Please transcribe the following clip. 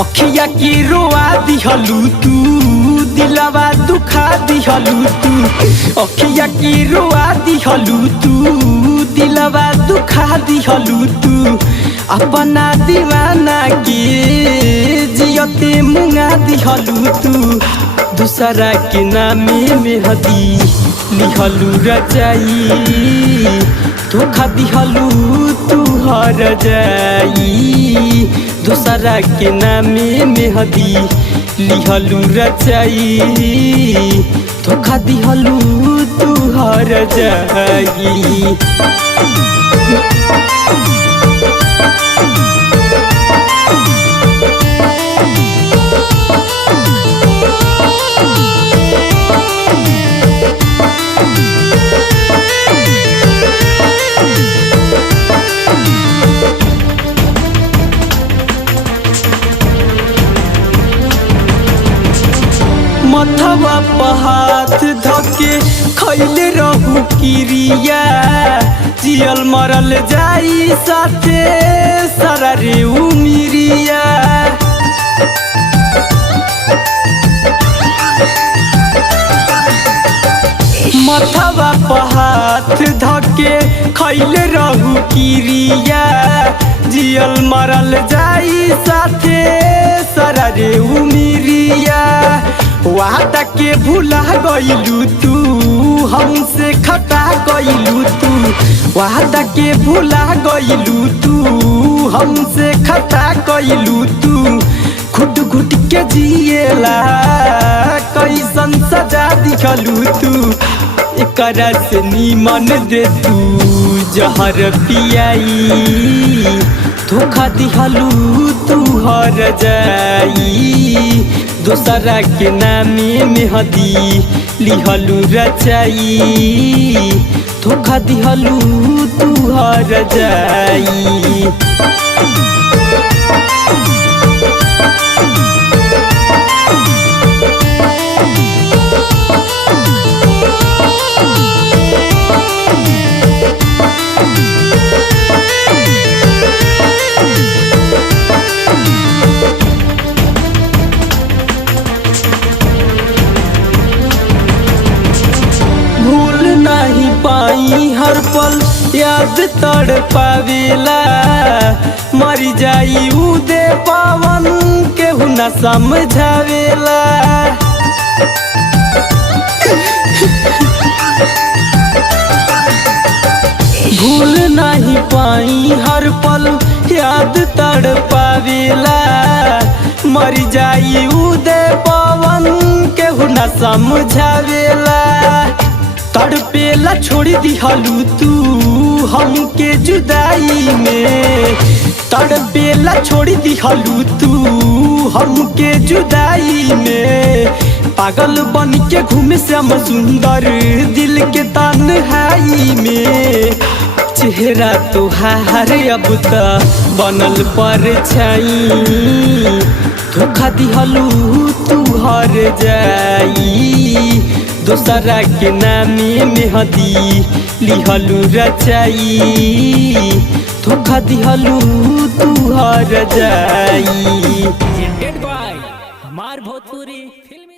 अखिया की रोआ दिहलू तू दिलवा दुखा दिहलू तू अखिया की रोआ दिहलू तू दिलवा दुखा दिहलू तू अपना दीवाना के जियते मुंगा दिहलू तू दूसरा के नामे मेहदी लिहलू रचाई धोखा दिहलू तू हर जाई दूसरा के नामे मेहदी लिहलू रचाई धोखा दिहलू तू हर जाई। मथवा पहात धके खैले रहू किरिया जियल मरल जाई साथे सारा रे उमिरिया मथवा पहात धके खैले रहू किरिया जियल मरल जाई साथे सारा रे उमिरिया वादा के भूला गइलू तू हमसे खता गइलू तू वादा के भूला गइलू तू हमसे खता गइलू तू घुट घुट के जिएला कैसन सजा दिखलू तू एकरा से नीमन दे तू जहर पियाई धोखा दिहलू तू हर जाई दूसरा के नामे मेहदी लिहलू रचाई धोखा दिहलू तू हर जाई। हर पल याद तड़ पावेला मरी जाई उदे पवन केहू न समझावेला भूल नहीं पाई हर पल याद तड़ पावेला मरी जाई उदे पवन केहू न समझावेला तड़पेला छोड़ दिहलू तू हमके जुदाई में तड़पेला छोड़ दिहलू तू हमके जुदाई में पागल बन के घूमे श्याम सुंदर दिल के तन्हाई में चेहरा तोहार अब त बनल परछाई धोखा दिहलू तू हर जाई दूसरा के नामे मेहदी लिहलू रचाई धोखा दिहलू तू हर जाई। हमार भोजपुरी फिल्म।